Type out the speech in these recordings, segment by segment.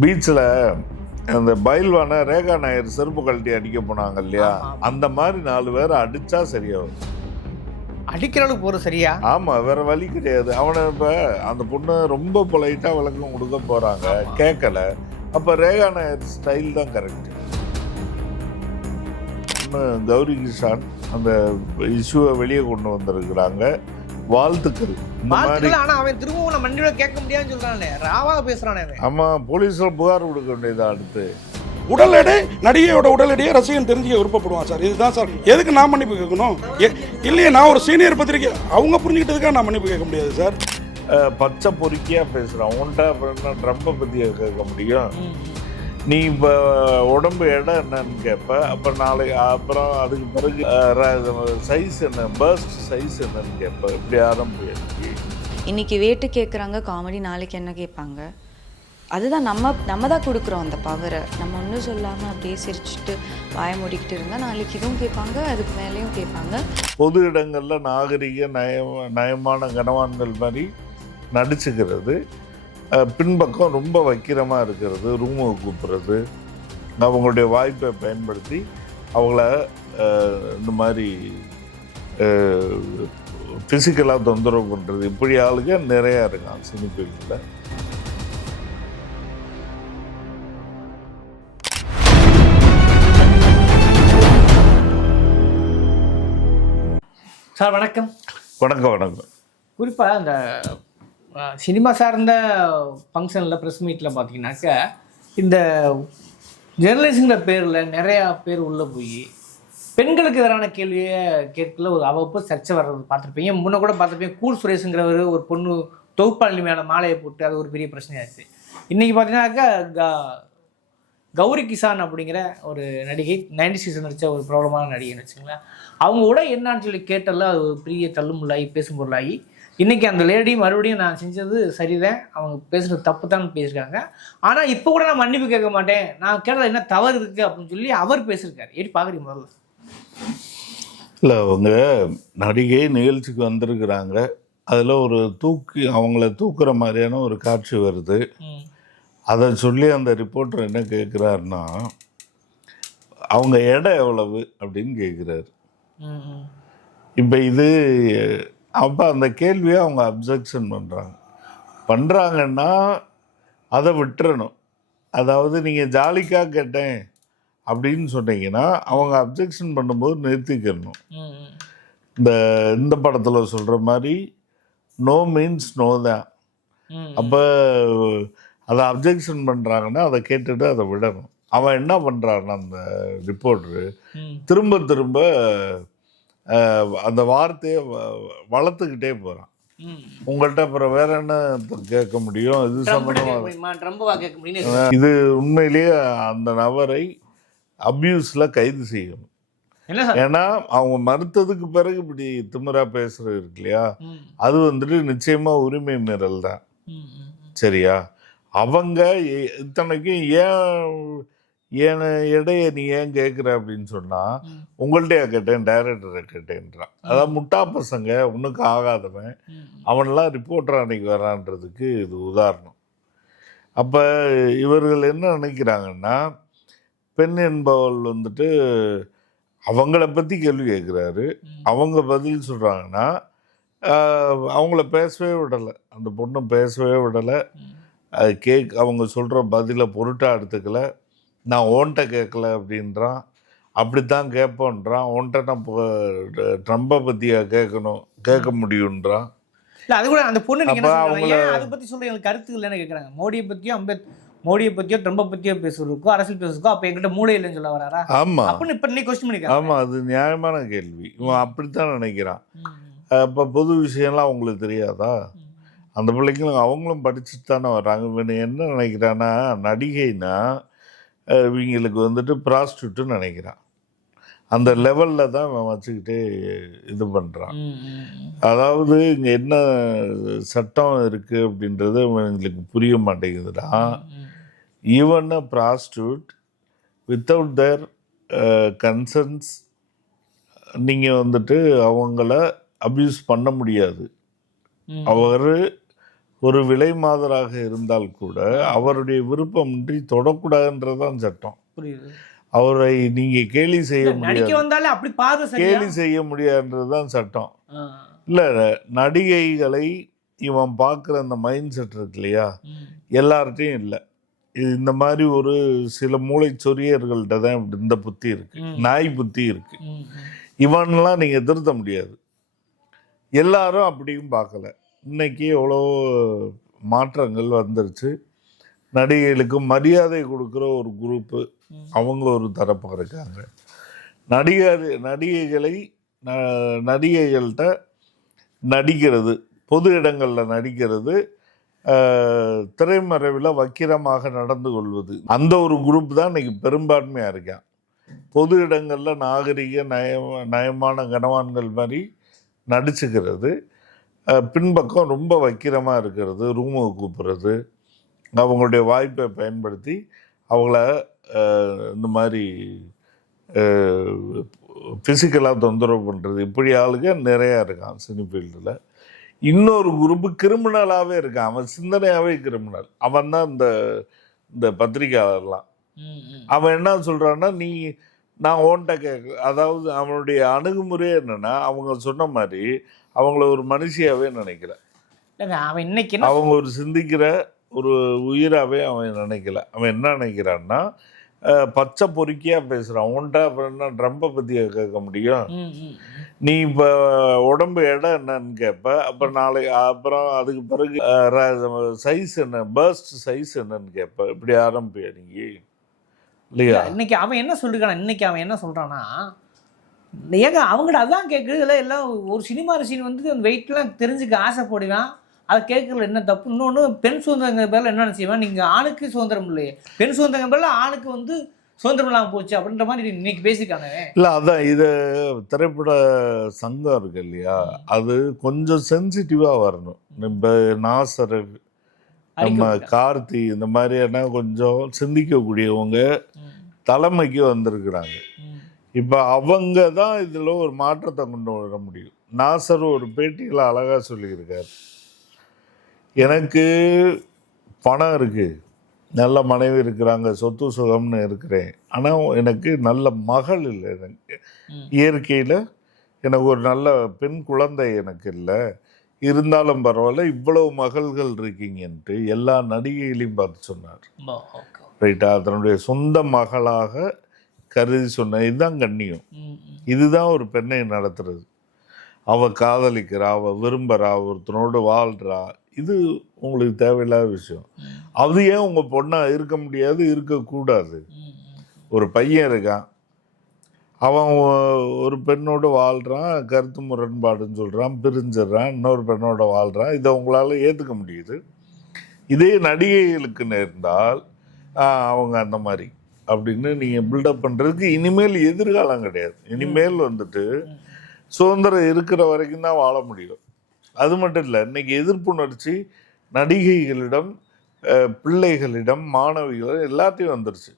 பீச்சில் அந்த பயில்வான ரேகா நாயர் செருப்பு கழட்டி அடிக்க போனாங்க இல்லையா. அந்த மாதிரி நாலு பேர் அடிச்சா சரியாகும். அடிக்கிற அளவுக்கு போகிற சரியா? ஆமா வேற வழி கிடையாது. அவனை இப்ப அந்த பொண்ணு ரொம்ப பொலைட்டா விளக்கம் கொடுக்க போறாங்க. ஆமா. கேட்கல அப்ப ரேகா நாயர் ஸ்டைல் தான் கரெக்ட் கௌரி கிஷான் அந்த இஷ்யூவை வெளியே கொண்டு வந்திருக்கிறாங்க. வாழ்த்துக்கள். வாழ்த்துக்கள் ஆனா அவன் திரும்பவும் நம்ம மண்டியோட கேட்க முடியாதுன்னு சொல்றானே ராவா பேசுறானே அவன். ஆமா போலீஸ்ல புகார் கொடுக்க வேண்டியதா அடுத்து? உடல் எடை நடிகையோட உடல் எடையை ரசிகன் தெரிஞ்சுக்க விருப்பப்படுவான் சார். இதுதான் சார். எதுக்கு நான் மன்னிப்பு கேட்கணும்? இல்லையே நான் ஒரு சீனியர் பத்திரிக்கை அவங்க புரிஞ்சுக்கிட்டதுக்காக நான் மன்னிப்பு கேட்க முடியாது சார். பச்சை பொறுக்கியா பேசுறான். உன்ட்ட அப்புறம் என்ன ட்ரம்பை பத்தி கேட்க முடியும்? நீ இப்போ உடம்பு எடை என்னன்னு கேட்ப அப்போ நாளைக்கு அப்புறம் அதுக்கு பிறகு சைஸ் என்ன பர்ஸ்ட் சைஸ் என்னன்னு கேட்ப இப்படி ஆரம்பிச்சு இன்னைக்கு வேட்டு கேட்குறாங்க காமெடி நாளைக்கு என்ன கேட்பாங்க? அதுதான் நம்ம நம்ம தான் கொடுக்குறோம் அந்த பவரை நம்ம ஒன்றும் சொல்லாமல் அப்படியே சிரிச்சுட்டு வாய மூடிக்கிட்டு இருந்தால் நாளைக்கு இதுவும் கேட்பாங்க அதுக்கு மேலேயும் கேட்பாங்க. பொது இடங்களில் நாகரிக நயம் நயமான கனவான்கள் மாதிரி நடிச்சுக்கிறது. பின்பக்கம் ரொம்ப வக்கிரமாக இருக்கிறது ரூமை கூப்பிட்றது. அவங்களுடைய வாய்ப்பை பயன்படுத்தி அவங்கள இந்த மாதிரி ஃபிசிக்கலாக தொந்தரவு பண்ணுறது இப்படி ஆளுங்க நிறையா இருக்கான் சினிஃபீல்டில் சார் வணக்கம். வணக்கம் வணக்கம். குறிப்பா இந்த அஹ், சினிமா சார்ந்த ஃபங்க்ஷனில் ப்ரெஸ் மீட்டில் பார்த்தீங்கன்னாக்க இந்த ஜெர்னலிஸ்ட்ங்கிற பேரில் நிறையா பேர் உள்ளே போய் பெண்களுக்கு எதிரான கேள்வியை கேட்கல ஒரு அவ்வப்போ சர்ச்சை வர்றது பார்த்துருப்பீங்க. முன்ன கூட பார்த்துருப்பீங்க கூல் சுரேஷுங்கிறவர் ஒரு பொண்ணு தொகுப்பாளி மேலே மாலையை போட்டு அது ஒரு பெரிய பிரச்சனையாச்சு இன்றைக்கி பார்த்தீங்கன்னாக்கா க- கௌரி கிசான் அப்படிங்கிற ஒரு நடிகை நைன்டி சீசன் நடித்த ஒரு பிரபலமான நடிகைன்னு வச்சுங்களேன் அவங்க கூட என்னான்னு சொல்லி கேட்டல அது ஒரு பெரிய தள்ளுமுள்ளாகி பேசும்பொருளாகி இன்றைக்கி அந்த லேடி மறுபடியும் நான் செஞ்சது சரிதான் அவங்க பேசுகிறது தப்பு தான் பேசியிருக்காங்க. ஆனால் இப்போ கூட நான் மன்னிப்பு கேட்க மாட்டேன். நான் கேட்டது என்ன தவறு இருக்குது அப்படின்னு சொல்லி அவர் பேசியிருக்காரு. எப்படி பார்க்குறீங்க முதல்ல. இல்லை அவங்க நடிகை நிகழ்ச்சிக்கு வந்திருக்கிறாங்க. அதில் ஒரு தூக்கி அவங்கள தூக்குற மாதிரியான ஒரு காட்சி வருது. அதை சொல்லி அந்த ரிப்போர்ட்டர் என்ன கேட்குறாருன்னா அவங்க எடை எவ்வளவு? அப்படின்னு கேட்குறாரு இப்போ இது அப்போ அந்த கேள்வியை அவங்க அப்ஜெக்ஷன் பண்ணுறாங்க பண்ணுறாங்கன்னா அதை விட்டுறணும். அதாவது நீங்கள் ஜாலிக்காக கேட்டேன் அப்படின்னு சொன்னீங்கன்னா அவங்க அப்ஜெக்ஷன் பண்ணும்போது நிறுத்திக்கிறணும் இந்த இந்த படத்தில் சொல்கிற மாதிரி நோ மீன்ஸ் நோ தான். அப்போ அதை அப்ஜெக்ஷன் பண்ணுறாங்கன்னா அதை கேட்டுட்டு அதை விடணும். அவன் என்ன பண்ணுறான்னா அந்த ரிப்போர்ட்ரு திரும்ப திரும்ப அந்த வார்த்தையை வளர்த்துக்கிட்டே போகிறான் உங்கள்கிட்ட அப்புறம் வேற என்ன கேட்க முடியும்? இது முடியும்னு இது உண்மையிலேயே அந்த நபரை அப்யூஸில் கைது செய்யணும். ஏன்னா அவங்க மறுத்ததுக்கு பிறகு இப்படி திமிரா பேசுறது இருக்கு இல்லையா? அது வந்துட்டு நிச்சயமா உரிமை மீறல் தான். சரியா? அவங்க இத்தனைக்கும் ஏன் ஏன் எடைய நீ ஏன் கேட்குற அப்படின்னு சொன்னா ம். உங்கள்கிட்டயா கேட்டேன் டைரக்டரை கேட்டேன்றான். அதான் முட்டா பசங்க ஒன்றுக்கு ஆகாதவன். அவன்லாம் ரிப்போர்ட்டர் அன்னைக்கு வரான்றதுக்கு இது உதாரணம். அப்போ இவர்கள் என்ன நினைக்கிறாங்கன்னா பெண் என்பவள் வந்துட்டு அவங்கள பற்றி கேள்வி கேட்குறாரு. அவங்க பதில் சொல்கிறாங்கன்னா அவங்கள பேசவே விடலை. அந்த பொண்ணு பேசவே விடலை. அது கேக் அவங்க சொல்கிற பதிலை பொருட்டாக எடுத்துக்கல. நான் ஓன்ட்ட கேட்கல அப்படின்றான். அப்படித்தான் கேட்போன்றான் ஓன்ட்ட நான் ட்ரம்பை பற்றியா கேட்கணும் கேட்க முடியுன்றான் இல்ல அது கூட அந்த பொண்ணு நீங்க என்ன அப்ப சொல்றீங்க? அவங்கள- அதை பத்தி சொல்ற எனக்கு கருத்து இல்லைன்னு கேக்குறாங்க. மோடியை பத்தியோ அம்பேத் மோடியை பத்தியோ ட்ரம்ப பத்தியோ பேசுறதுக்கோ அரசியல் பேசுறதுக்கோ அப்ப என்கிட்ட மூளை இல்லைன்னு சொல்ல வராரா? ஆமாம் அப்படின்னு இப்ப நீ கொஸ்டின் பண்ணிக்கலாம் ஆமாம் அது நியாயமான கேள்வி. இவன் அப்படித்தான் நினைக்கிறான். இப்போ பொது விஷயம்லாம் அவங்களுக்கு தெரியாதா? அந்த பிள்ளைங்களும் அவங்களும் படிச்சுட்டு தானே வர்றாங்க. இவன் என்ன நினைக்கிறான்னா நடிகைனா அஹ், இவங்களுக்கு வந்துட்டு ப்ராஸ்டியூட்டுன்னு நினைக்கிறான். அந்த லெவலில் தான் அவன் வச்சுக்கிட்டே இது பண்ணுறான் அதாவது இங்கே என்ன சட்டம் இருக்குது அப்படின்றது இவங்களுக்கு புரிய மாட்டேங்குதுடா. Even a prostitute without their concerns நீங்கள் வந்துட்டு அவங்கள அப்யூஸ் பண்ண முடியாது. அவர் ஒரு விலை மாதராக இருந்தால் கூட அவருடைய விருப்பமின்றி தொடக்கூடாதுன்றதுதான் சட்டம். புரியுது. அவரை நீங்க கேலி செய்ய முடியாது. கேலி செய்ய முடியாதுன்றதுதான் சட்டம். இல்ல நடிகைகளை இவன் பார்க்குற அந்த மைண்ட் செட் இருக்கு இல்லையா. எல்லார்ட்டையும் இல்லை. இது இந்த மாதிரி ஒரு சில மூளை சொரியர்கள்ட்ட தான் இப்படி இந்த புத்தி இருக்கு. நாய் புத்தி இருக்கு. இவன்லாம் நீங்க திருத்த முடியாது. எல்லாரும் அப்படியும் பார்க்கல. இன்னைக்கு எவ்வளோ மாற்றங்கள் வந்துருச்சு. நடிகைகளுக்கு மரியாதை கொடுக்குற ஒரு குரூப்பு. அவங்க ஒரு தரப்பாக இருக்காங்க. நடிகர் நடிகைகளை நடிகைகள்கிட்ட நடிக்கிறது பொது இடங்களில் நடிக்கிறது திரைமறைவில் வக்கிரமாக நடந்து கொள்வது. அந்த ஒரு குரூப் தான் இன்னைக்கு பெரும்பான்மையாக இருக்கான். பொது இடங்களில் நாகரிக நய நயமான கனவான்கள் மாதிரி நடிச்சுக்கிறது. பின்பக்கம் ரொம்ப வக்கிரமாக இருக்கிறது ரூமுக்கு கூப்பிடுறது அவங்களுடைய வாய்ப்பை பயன்படுத்தி அவங்கள இந்த மாதிரி ஃபிசிக்கலாக தொந்தரவு பண்ணுறது இப்படி ஆளுங்க நிறையா இருக்கான் சினி ஃபீல்டில் இன்னொரு குரூப்பு கிரிமினலாகவே இருக்கான். அவன் சிந்தனையாகவே கிரிமினல் அவன் தான் இந்த இந்த பத்திரிக்கையாளர்லாம் ம், ம். அவன் என்ன சொல்கிறான்னா நீ நான் ஓன்ட்ட கேட்க அதாவது அவனுடைய அணுகுமுறை என்னன்னா அவங்க சொன்ன மாதிரி அவங்கள ஒரு மனுஷியாவே நினைக்கல. இல்லைங்க அவன் இன்னைக்கு என்ன அவங்க ஒரு சிந்திக்கிற ஒரு உயிராகவே அவன் நினைக்கல. அவன் என்ன நினைக்கிறான்னா பச்சை பொறுக்கியா பேசுகிறான் உன்ட்ட அப்புறம் என்ன ட்ரம்பை பற்றி கேட்க முடியும். நீ இப்போ உடம்பு எடை என்னன்னு கேட்ப அப்புறம் நாளைக்கு அப்புறம் அதுக்கு பிறகு சைஸ் என்ன பர்ஸ்ட் சைஸ் என்னன்னு கேட்ப இப்படி ஆரம்பியா நீ? இல்லையா? இன்னைக்கு அவன் என்ன சொல்லிருக்கானா? இன்னைக்கு அவன் என்ன சொல்றானா ஏங்க அவங்கள்ட்ட அதான் கேட்குறது இல்லை எல்லாம் ஒரு சினிமா ரசிகன் வந்து அந்த வெயிட்லாம் தெரிஞ்சுக்க ஆசைப்படுவான் அதை கேட்கறதுல என்ன தப்பு? இன்னொன்று பெண் சுதந்திரங்கிற பேரில் என்ன செய்வான் நீங்கள் ஆணுக்கு சுதந்திரம் இல்லையே. பெண் சுதந்திரங்கிற பேரில் ஆணுக்கு வந்து சுதந்திரம் இல்லாமல் போச்சு அப்படின்ற மாதிரி இன்னைக்கு பேசிக்கானே இல்லை அதான் இது திரைப்பட சங்கம் இருக்கு இல்லையா? அது கொஞ்சம் சென்சிட்டிவாக வரணும். நம்ம நாசர் நம்ம கார்த்தி இந்த மாதிரியான கொஞ்சம் சிந்திக்கக்கூடியவங்க தலைமைக்கு வந்திருக்கிறாங்க. இப்போ அவங்க தான் இதில் ஒரு மாற்றத்தை கொண்டு வர முடியும். நாசர் ஒரு பேட்டியில் அழகாக சொல்லியிருக்கார். எனக்கு பணம் இருக்குது நல்ல மனைவி இருக்கிறாங்க சொத்து சுகம்னு இருக்கிறேன். ஆனால் எனக்கு நல்ல மகள் இல்லை. எனக்கு. இயற்கையில் எனக்கு ஒரு நல்ல பெண் குழந்தை எனக்கு இல்லை. இருந்தாலும் பரவாயில்ல இவ்வளவு மகள்கள் இருக்கீங்கன்ட்டு எல்லா நடிகைகளையும் பார்த்து சொன்னார். ரைட்டா? அதனுடைய சொந்த மகளாக கருதி சொன்ன இதுதான் கண்ணியம். இதுதான் ஒரு பெண்ணை நடத்துறது. அவ காதலிக்கிறா அவ விரும்புறா ஒருத்தனோடு வாழ்றா. இது உங்களுக்கு தேவையில்லாத விஷயம். அது ஏன் உங்க பொண்ணா இருக்க முடியாது இருக்கக்கூடாது ஒரு பையன் இருக்கான். அவன் ஒரு பெண்ணோடு வாழ்றான் கருத்து முரண்பாடுன்னு சொல்றான் பிரிஞ்சிடுறான் இன்னொரு பெண்ணோட வாழ்றான். இதை உங்களால ஏத்துக்க முடியுது. இதே நடிகைகளுக்கு நேர்ந்தால் அவங்க அந்த மாதிரி. அப்படின்னு நீங்க பில்டப் பண்றதுக்கு இனிமேல் எதிர்காலம் கிடையாது. இனிமேல் வந்துட்டு சுதந்திரம் இருக்கிற வரைக்கும் தான் வாழ முடியும். அது மட்டும் இல்லை இன்னைக்கு எதிர்ப்புணர்ச்சி நடிகைகளிடம் பிள்ளைகளிடம் மாணவிகள் எல்லாத்தையும் வந்துருச்சு.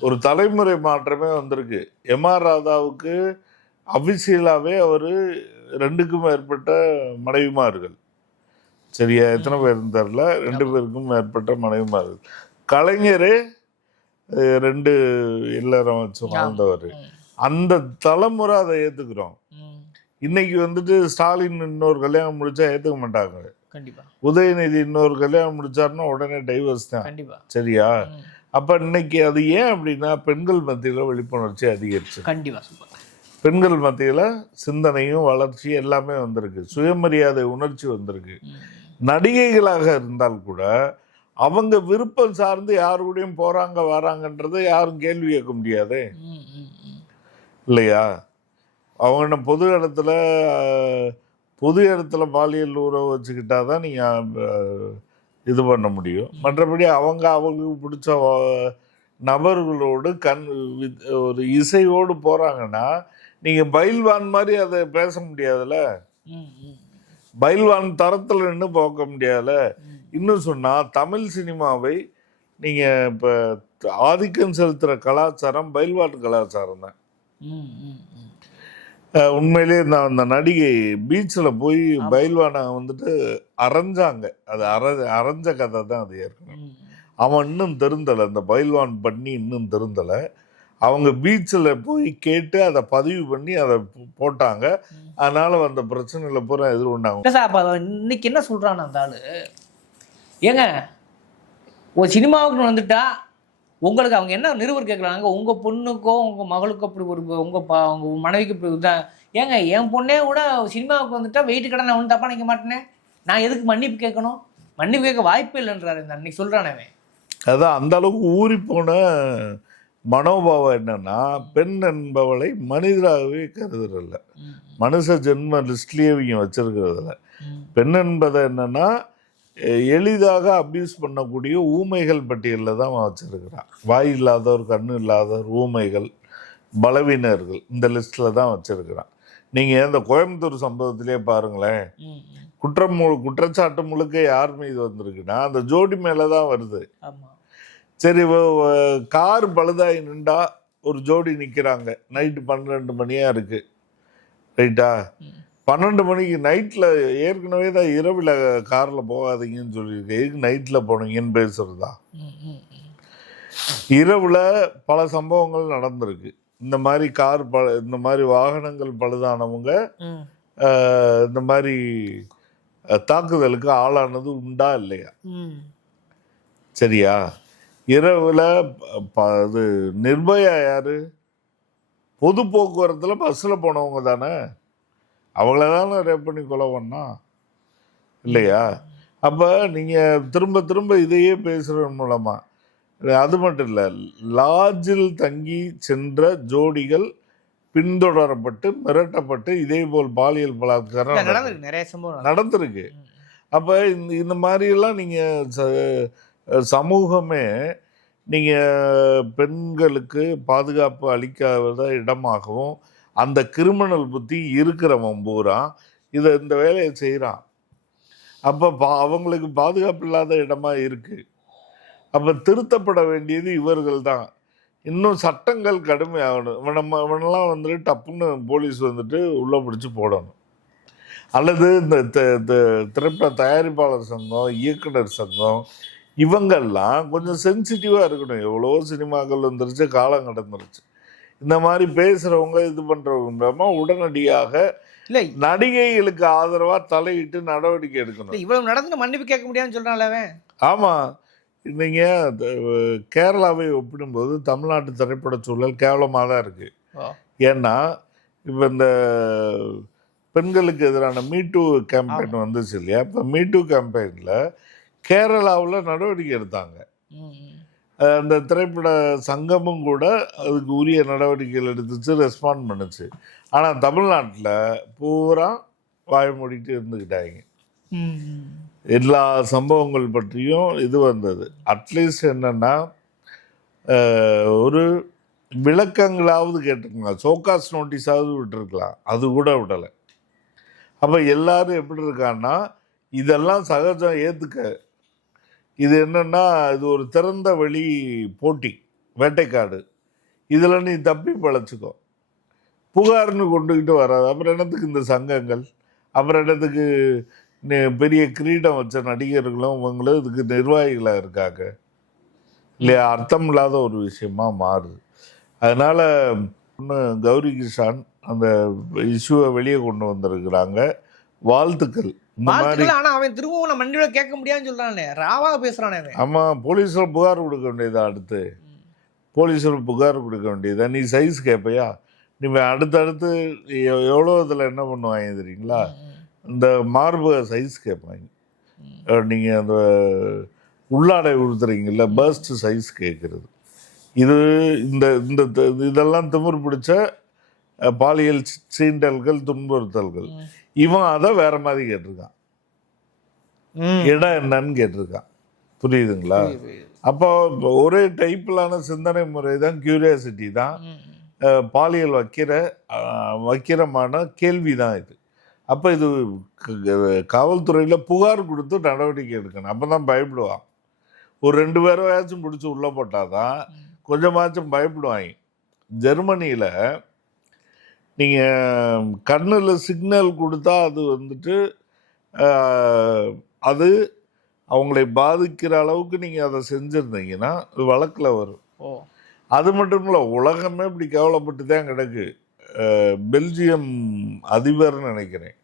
ஒரு தலைமுறை மாற்றமே வந்திருக்கு. எம்ஆர் ராதாவுக்கு அபிஷியலாகவே அவர் ரெண்டுக்கும் மேற்பட்ட மனைவிமார்கள். சரியா? எத்தனை பேர் தெரில ரெண்டு பேருக்கும் மேற்பட்ட மனைவிமார்கள். கலைஞரே ரெண்டு இல்லறம் வச்சு வாழ்ந்தவர். அந்த தலைமுறை அதை ஏற்றுக்கிறோம் ம். இன்னைக்கு வந்துட்டு ஸ்டாலின் இன்னொரு கல்யாணம் முடிச்சா ஏற்றுக்க மாட்டாங்க. உதயநிதி இன்னொரு கல்யாணம் முடிச்சாருன்னா உடனே டைவர்ஸ் தான். சரியா. அப்ப இன்னைக்கு அது ஏன் அப்படின்னா பெண்கள் மத்தியில விழிப்புணர்ச்சி அதிகரிச்சு. பெண்கள் மத்தியில சிந்தனையும் வளர்ச்சி எல்லாமே வந்திருக்கு. சுயமரியாதை உணர்ச்சி வந்திருக்கு. நடிகைகளாக இருந்தால் கூட அவங்க விருப்பம் சார்ந்து யாரு கூடயும் போறாங்க வராங்கன்றதை யாரும் கேள்வி கேட்க முடியாதே. இல்லையா? அவங்க என்ன பொது இடத்துல பொது இடத்துல பாலியல் உறவு வச்சுக்கிட்டா தான் நீங்கள் இது பண்ண முடியும். மற்றபடி அவங்க அவங்களுக்கு பிடிச்ச நபர்களோடு கண் ஒரு இசையோடு போகிறாங்கன்னா நீங்கள் பயில்வான் மாதிரி அதை பேச முடியாதுல்ல? பயில்வான் தரத்தில் நின்று போக்க முடியாதுல்ல? இன்னும் சொன்னால் தமிழ் சினிமாவை நீங்கள் இப்போ ஆதிக்கம் செலுத்துகிற கலாச்சாரம் பயில்வான் கலாச்சாரம் தான். உண்மையிலேயே நான் அந்த நடிகை பீச்சில் போய் பயில்வானை வந்துட்டு அரைஞ்சாங்க. அது அரை அரைஞ்ச கதை தான் அது ஏற்கனவே. அவன் இன்னும் திருந்தலை அந்த பயில்வான் பண்ணி இன்னும் திருந்தலை. அவங்க பீச்சில் போய் கேட்டு அதை பதிவு பண்ணி அதை போட்டாங்க. அதனால வந்த பிரச்சனையில் பூரா எதிர்கொண்டாங்க. இன்னைக்கு என்ன சொல்கிறான் அந்த ஆளு? ஏங்க ஒரு சினிமாவுக்கு வந்துட்டா உங்களுக்கு அவங்க என்ன நிருபர் கேட்குறாங்க உங்கள் பொண்ணுக்கோ உங்கள் மகளுக்கோ அப்படி ஒரு உங்கள் பா உங்கள் மனைவிக்கு இப்படி இதான் ஏங்க என் பொண்ணே கூட சினிமாவுக்கு வந்துட்டா வெயிட் கடை நான் ஒன்றும் தப்பாக நினைக்க மாட்டேனே. நான் எதுக்கு மன்னிப்பு கேட்கணும்? மன்னிப்பு கேட்க வாய்ப்பே இல்லைன்றாரு இந்த அன்னைக்கு சொல்கிறானே அவன். அதான் அந்த அளவுக்கு ஊறி போன மனோபாவம் என்னன்னா பெண் என்பவளை மனிதராகவே கருதுறதில்ல. மனுஷ ஜென்ம லிஸ்ட்லேயே இவங்க வச்சிருக்கிறதில்ல. பெண் என்பதை என்னன்னா எளிதாக அபியூஸ் பண்ணக்கூடிய ஊமைகள் பட்டியலில் தான் வச்சிருக்கிறான். வாய் இல்லாதவர் கண்ணு இல்லாதவர் ஊமைகள் பலவீனர்கள் இந்த லிஸ்ட்டில் தான் வச்சிருக்கிறான். நீங்கள் இந்த கோயம்புத்தூர் சம்பவத்திலே பாருங்களேன். குற்றம் மு- குற்றச்சாட்டு முழுக்க யார் மீது வந்திருக்குன்னா அந்த ஜோடி மேலே தான் வருது. சரி கார் பழுதாகி நின்றா ஒரு ஜோடி நிற்கிறாங்க நைட்டு பன்னிரெண்டு மணியாக இருக்கு. ரைட்டா? பன்னெண்டு மணிக்கு நைட்டில் ஏற்கனவே தான் இரவில் காரில் போகாதீங்கன்னு சொல்லியிருக்கு. எதுக்கு நைட்டில் போனீங்கன்னு பேசுறது? தான் இரவில் பல சம்பவங்கள் நடந்திருக்கு. இந்த மாதிரி கார் ப இந்த மாதிரி வாகனங்கள் பழுதானவங்க இந்த மாதிரி தாக்குதலுக்கு ஆளானது உண்டா இல்லையா? சரியா? இரவில் இது நிர்பயா யாரு? பொது போக்குவரத்தில் பஸ்ஸில் போனவங்க தானே? அவங்கள தானே ரேப் பண்ணி கொலை பண்ணா? இல்லையா? அப்போ நீங்கள் திரும்ப திரும்ப இதையே பேசுகிறது மூலமாக அது மட்டும் இல்லை லாட்ஜில் தங்கி சென்ற ஜோடிகள் பின்தொடரப்பட்டு மிரட்டப்பட்டு இதே போல் பாலியல் பலாத்காரம் நிறைய சம்பவம் நடந்திருக்கு. அப்போ இந்த இந்த மாதிரியெல்லாம் நீங்கள் சமூகமே நீங்கள் பெண்களுக்கு பாதுகாப்பு அளிக்காத இடமாகவும் அந்த கிரிமினல் புத்தி இருக்கிறவன் பூரா இதை இந்த வேலையை செய்கிறான் அப்போ பா அவங்களுக்கு பாதுகாப்பு இல்லாத இடமா இருக்குது அப்போ திருத்தப்பட வேண்டியது இவர்கள் தான். இன்னும் சட்டங்கள் கடுமையாகணும் இவன் நம்ம இவனெல்லாம் வந்துட்டு டப்புன்னு போலீஸ் வந்துட்டு உள்ளே பிடிச்சி போடணும். அல்லது இந்த த- த- திரைப்பட தயாரிப்பாளர் சங்கம் இயக்குனர் சங்கம் இவங்கெல்லாம் கொஞ்சம் சென்சிட்டிவாக இருக்கணும். எவ்வளோ சினிமாக்கள் வந்துருச்சு காலம் கடந்துருச்சு. இந்த மாதிரி பேசுகிறவங்க இது பண்ணுறவங்க உடனடியாக இல்லை. நடிகைகளுக்கு ஆதரவாக தலையிட்டு நடவடிக்கை எடுக்கணும். இவ்வளவு நடந்து மன்னிப்பு கேட்க முடியாதுன்னு அவன். ஆமாம் நீங்கள் கேரளாவை ஒப்பிடும்போது தமிழ்நாட்டு திரைப்பட சூழல் கேவலமாக தான் இருக்குது. ஏன்னா இப்போ இந்த பெண்களுக்கு எதிரான மீட்டு கேம்பெயின் வந்துச்சு இல்லையா? இப்போ மீட்டு கேம்பெயினில் கேரளாவில் நடவடிக்கை எடுத்தாங்க. அந்த திரைப்பட சங்கமும் கூட அதுக்கு உரிய நடவடிக்கைகள் எடுத்துச்சு ரெஸ்பாண்ட் பண்ணுச்சு. ஆனால் தமிழ்நாட்டில் பூரா வாய மூடிட்டு இருந்துக்கிட்டாங்க. எல்லா சம்பவங்கள் பற்றியும் இது வந்தது. அட்லீஸ்ட் என்னன்னா ஒரு விளக்கங்களாவது கேட்டிருக்கலாம். சோகாஸ் நோட்டீஸாவது விட்டுருக்கலாம். அது கூட விடலை. அப்போ எல்லாரும் எப்படி இருக்கான்னா இதெல்லாம் சகஜம் ஏற்றுக்க இது என்னென்னா இது ஒரு திறந்த வழி போட்டி வேட்டைக்காடு. இதில் நீ தப்பி பழச்சிக்கோ. புகார்னு கொண்டுக்கிட்டு வராது. அப்புறம் என்னத்துக்கு இந்த சங்கங்கள்? அப்புறம் என்னத்துக்கு பெரிய கிரீடம் வச்ச நடிகர்களும் இவங்களும் இதுக்கு நிர்வாகிகளாக இருக்காங்க? இல்லையா? அர்த்தம் இல்லாத ஒரு விஷயமா மாறுது. அதனால் ஒன்று கௌரி கிஷான் அந்த இஷ்யூவை வெளியே கொண்டு வந்திருக்கிறாங்க. வாழ்த்துக்கள். வாழ்த்துக்கள் ஆனா அவன் திரும்பவும் நான் மன்னிப்பு கேட்க முடியாதுன்னு சொல்றானே. ராவா பேசுறானே ஆமாம் போலீஸில் புகார் கொடுக்க வேண்டியதா அடுத்து? போலீஸில் புகார் கொடுக்க வேண்டியதா? நீ சைஸ் கேட்பையா நீ அடுத்தடுத்து எவ்வளோ இதில் என்ன பண்ணுவாங்க தெரியுங்களா? இந்த மார்பக சைஸ் கேட்பாங்க நீங்கள் அந்த உள்ளாடை உடுத்துறீங்கல்ல பர்ஸ்ட் சைஸ் கேட்குறது இது இந்த இந்த இதெல்லாம் திமிர் பிடிச்ச பாலியல் சீண்டல்கள் துன்புறுத்தல்கள். இவன் அதை வேற மாதிரி கேட்டிருக்கான். இடம் என்னன்னு கேட்டிருக்கான். புரியுதுங்களா? அப்போ ஒரே டைப்பிலான சிந்தனை முறை தான் கியூரியாசிட்டி தான். பாலியல் வைக்கிற அஹ், வக்கிரமான கேள்வி தான் இது. அப்போ இது காவல்துறையில் புகார் கொடுத்து நடவடிக்கை எடுக்கணும். அப்போ தான் பயப்படுவான். ஒரு ரெண்டு பேரையாச்சும் பிடிச்சி உள்ளே போட்டால் தான் கொஞ்சமாச்சும் பயப்படுவாங்க. ஜெர்மனியில் நீங்கள் கண்ணில் சிக்னல் கொடுத்தா அது வந்துட்டு அது அவங்களை பாதிக்கிற அளவுக்கு நீங்கள் அதை செஞ்சுருந்தீங்கன்னா வழக்கில் வரும். அது மட்டும் இல்லை உலகமே இப்படி கேவலப்பட்டு தான் கிடக்கு பெல்ஜியம் அதிபர்னு நினைக்கிறேன்.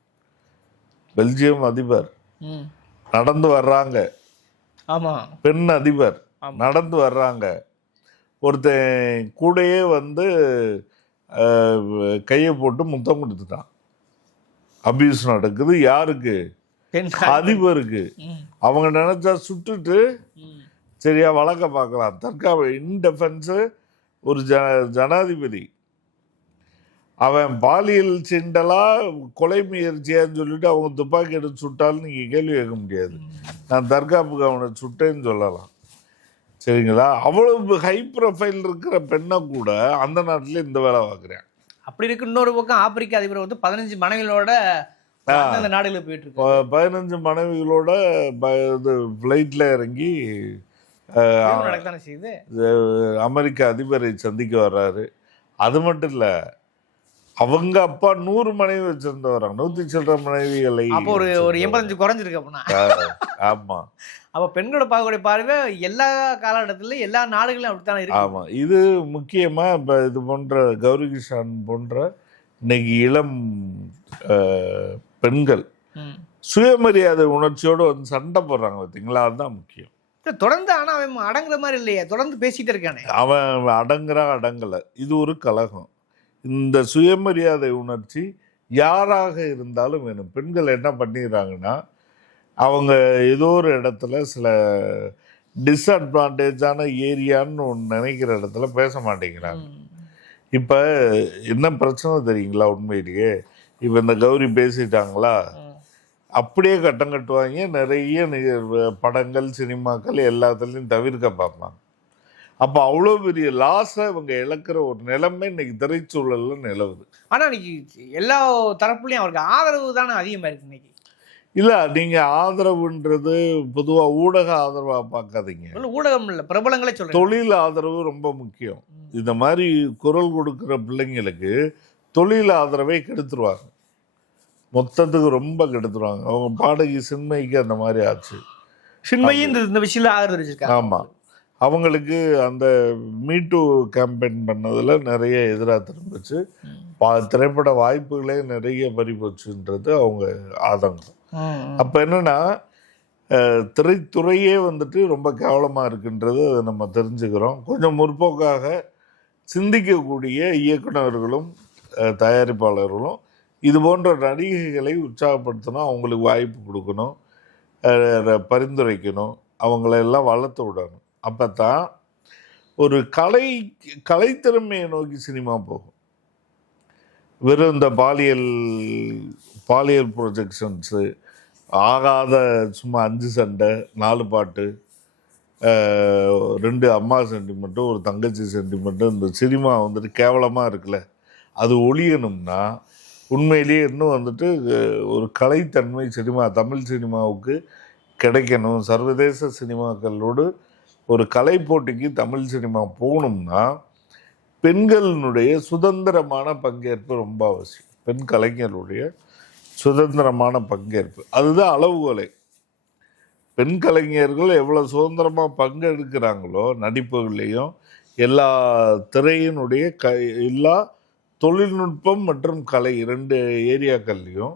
பெல்ஜியம் அதிபர். நடந்து வர்றாங்க. ஆமாம் பெண் அதிபர். நடந்து வர்றாங்க. ஒருத்தன் கூடயே வந்து கையை போட்டு முத்தம் கொடுத்துட்டான். அபியூஸ் நடக்குது. யாருக்கு? அதிபருக்கு. அவங்க நினைச்சா சுட்டுட்டு சரியா வழக்க பார்க்கலாம். தற்காப்பு இன்டெஃபென்ஸு ஒரு ஜ ஜனாதிபதி. அவன் பாலியல் சிண்டலா கொலை முயற்சியான்னு சொல்லிட்டு அவங்க துப்பாக்கி எடுத்து சுட்டாலும் நீங்கள் கேள்வி கேட்க முடியாது. நான் தற்காப்புக்கு அவனை சுட்டேன்னு சொல்லலாம். சரிங்களா? அவ்வளவு ஹை ப்ரொஃபைல் இருக்கிற பெண்ணை கூட அந்த நாட்டில் இந்த வேலை பார்க்குறேன். அப்படி இருக்கு. இன்னொரு பக்கம் ஆப்பிரிக்க அதிபர் வந்து பதினஞ்சு மனைவிகளோட அந்த நாடுகளுக்கு போயிட்டு இருக்கு பதினஞ்சு மனைவிகளோட இது ஃப்ளைட்டில் இறங்கி அமெரிக்க அதிபரை சந்திக்க வர்றாரு. அது மட்டும் இல்லை அவங்க அப்பா நூறு மனைவி வச்சிருந்தவராங்க நூற்றி சில்லற மனைவிகளை அப்போ ஒரு ஒரு எண்பத்தஞ்சு குறைஞ்சிருக்கு அப்படின்னா ஆமாம் அப்போ பெண்களோட பார்க்கக்கூடிய பார்வை எல்லா காலகட்டத்திலும் எல்லா நாடுகளிலும் அப்படித்தானே இருக்கு? ஆமாம் இது முக்கியமாக இப்போ இது போன்ற கௌரி கிஷான் போன்ற இன்னைக்கு இளம் பெண்கள். சுயமரியாதை உணர்ச்சியோடு வந்து சண்டை போடுறாங்க பார்த்தீங்களா அதுதான் முக்கியம். தொடர்ந்து ஆனா அவன் அடங்குற மாதிரி இல்லையே. தொடர்ந்து பேசிட்டு இருக்கானே. அவன் அடங்குறான் அடங்கலை. இது ஒரு கலகம் இந்த சுயமரியாதை உணர்ச்சி யாராக இருந்தாலும் வேணும். பெண்கள் என்ன பண்ணிடுறாங்கன்னா அவங்க ஏதோ ஒரு இடத்துல சில டிஸ்அட்வான்டேஜான ஏரியான்னு ஒன்று நினைக்கிற இடத்துல பேச மாட்டேங்கிறாங்க. இப்போ என்ன பிரச்சனை தெரியுங்களா உண்மையிலேயே? இப்போ இந்த கௌரி பேசிட்டாங்களா. அப்படியே கட்டம் கட்டுவாங்க. நிறைய படங்கள் சினிமாக்கள் எல்லாத்துலேயும் தவிர்க்க பார்ப்பாங்க. அப்போ அவ்வளோ பெரிய லாஸை இவங்க இழக்கிற ஒரு நிலைமை இன்னைக்கு திரைச்சூழல்ல நிலவுது. ஆனா இன்னைக்கு எல்லா தரப்புலயும் அவருக்கு ஆதரவு தானே அதிகமா இருக்கு இன்னைக்கு. இல்லை நீங்கள் ஆதரவுன்றது பொதுவாக ஊடக ஆதரவாக பார்க்காதீங்க. ஊடகம் இல்ல பிரபலங்களே சொல்றேன். தொழில் ஆதரவு ரொம்ப முக்கியம். இந்த மாதிரி குரல் கொடுக்குற பிள்ளைங்களுக்கு தொழில் ஆதரவை கெடுத்துருவாங்க. மொத்தத்துக்கு ரொம்ப கெடுத்துருவாங்க. அவங்க பாடகி சின்மைக்கு அந்த மாதிரி ஆச்சு. சின்மையும் இந்த விஷயத்துல ஆதரவு தெரிவிச்சிருக்காங்க ஆமாம் அவங்களுக்கு அந்த மீட்டு கேம்பெயின் பண்ணதில் நிறைய எதிராக திரும்பிச்சு பா திரைப்பட வாய்ப்புகளே நிறைய பறிபோச்சுன்றது அவங்க ஆதங்கம். அப்போ என்னன்னா திரைத்துறையே வந்துட்டு ரொம்ப கேவலமாக இருக்குன்றது அதை நம்ம தெரிஞ்சுக்கிறோம். கொஞ்சம் முற்போக்காக சிந்திக்கக்கூடிய இயக்குனர்களும் அஹ், தயாரிப்பாளர்களும் இது போன்ற நடிகைகளை உற்சாகப்படுத்தணும் அவங்களுக்கு வாய்ப்பு கொடுக்கணும் பரிந்துரைக்கணும் அவங்களெல்லாம் வளர்த்து விடணும். அப்போ தான் ஒரு கலை கலைத்திறமையை நோக்கி சினிமா போகும். வெறும் இந்த பாலியல் பாலியல் ப்ரொஜெக்ஷன்ஸு ஆகாத சும்மா அஞ்சு சண்டை நாலு பாட்டு ரெண்டு அம்மா சென்டிமெண்ட்டு ஒரு தங்கச்சி சென்டிமெண்ட்டு இந்த சினிமா வந்துட்டு கேவலமாக இருக்குல்ல அது ஒழியணும்னா உண்மையிலேயே இன்னும் வந்துட்டு ஒரு கலைத்தன்மை சினிமா தமிழ் சினிமாவுக்கு கிடைக்கணும். சர்வதேச சினிமாக்களோடு ஒரு கலை போட்டிக்கு தமிழ் சினிமா போகணும்னா பெண்களினுடைய சுதந்திரமான பங்கேற்பு ரொம்ப அவசியம். பெண் கலைஞருடைய சுதந்திரமான பங்கேற்பு. அதுதான் அளவுகோலை பெண் கலைஞர்கள் எவ்வளோ சுதந்திரமாக பங்கெடுக்கிறாங்களோ நடிப்புகள்லேயும் எல்லா திரையினுடைய க எல்லா தொழில்நுட்பம் மற்றும் கலை இரண்டு ஏரியாக்கள்லேயும்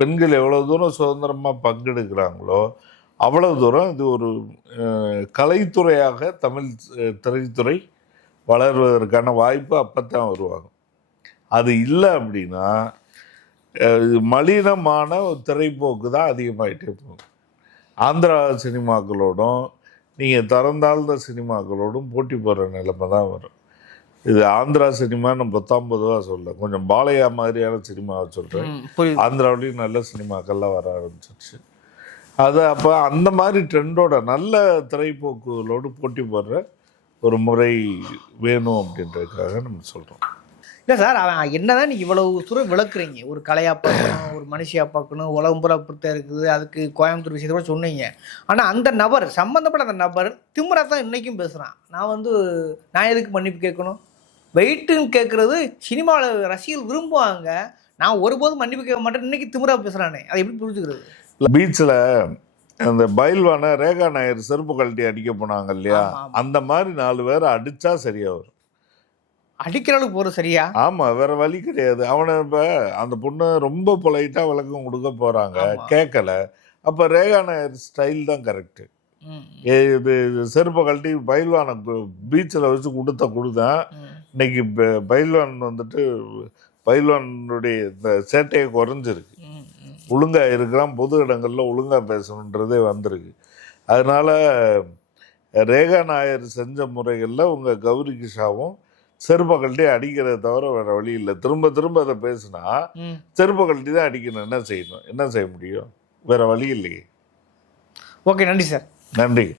பெண்கள் எவ்வளோ தூரம் சுதந்திரமாக பங்கெடுக்கிறாங்களோ அவ்வளோ தூரம் இது ஒரு கலைத்துறையாக தமிழ் திரைத்துறை வளர்வதற்கான வாய்ப்பு அப்போ தான் உருவாகும். அது இல்லை அப்படின்னா மலினமான ஒரு திரைப்போக்கு தான் அதிகமாயிட்டே போகும். ஆந்திரா சினிமாக்களோடும் நீங்கள் திறந்தாழ்ந்த சினிமாக்களோடும் போட்டி போடுற நிலைமை தான் வரும். இது ஆந்திரா சினிமான்னு பொதுவாக சொல்ல கொஞ்சம் பாலையா மாதிரியான சினிமாவை சொல்கிறேன் ஆந்திராவிலையும் நல்ல சினிமாக்கள்லாம் வர ஆரம்பிச்சிருச்சு. அது அப்போ அந்த மாதிரி ட்ரெண்டோட நல்ல திரைப்போக்குகளோடு போட்டி போடுற ஒரு முறை வேணும் அப்படின்றதுக்காக நம்ம சொல்கிறோம் இல்லை சார் அவன் என்னதான் நீ இவ்வளவு தூரம் விளக்குறீங்க. ஒரு கலையா பார்க்கணும் ஒரு மனுஷியா பார்க்கணும் உலகம் பூரா அப்படித்தான் இருக்குது அதுக்கு கோயம்புத்தூர் விஷயத்தை கூட சொன்னீங்க. ஆனால் அந்த நபர் சம்மந்தப்பட்ட அந்த நபர் திமுறா தான் இன்றைக்கும் பேசுகிறான் நான் வந்து நான் எதுக்கு மன்னிப்பு கேட்கணும்? வெயிட்டுன்னு கேட்குறது சினிமாவில் ரசிகர்கள் விரும்புவாங்க. நான் ஒருபோதும் மன்னிப்பு கேட்க மாட்டேன் இன்றைக்கி திமிரா பேசுகிறானே அதை எப்படி புரிஞ்சுக்கிறது? பீச்சில் அந்த பயில்வான ரேகா நாயர் செருப்பு கழட்டி அடிக்க போனாங்க இல்லையா. அந்த மாதிரி நாலு பேர் அடிச்சா சரியா வரும் அடிக்கிற அளவுக்கு போகிறது சரியா? ஆமா வேற வழி கிடையாது. அவனை இப்ப அந்த பொண்ணு ரொம்ப பொலைட்டா விளக்கம் கொடுக்க போறாங்க ஆமா. கேட்கல அப்ப ரேகா நாயர் ஸ்டைல் தான் கரெக்ட் இது செருப்பை கழட்டி பயில்வானை பீச்சில் வச்சு கொடுத்த கொடுத்தேன் இன்னைக்கு பயில்வான் வந்துட்டு பயில்வானுடைய இந்த சேட்டையை குறைஞ்சிருக்கு. ம், ம். ஒழுங்கா இருக்கிறான் பொது இடங்கள்ல ஒழுங்கா பேசணுன்றதே வந்திருக்கு. அதனால ரேகா நாயர் செஞ்ச முறைகளில் உங்க கௌரி கிஷாவும் செருப்பை கழட்டி அடிக்கிறத தவிர வேற வழி இல்லை. திரும்ப திரும்ப அதை பேசினா ம். செருப்பை கழட்டி தான் அடிக்கணும். என்ன செய்யணும்? என்ன செய்ய முடியும்? வேற வழி இல்லையே. ஓகே நன்றி சார். நன்றி.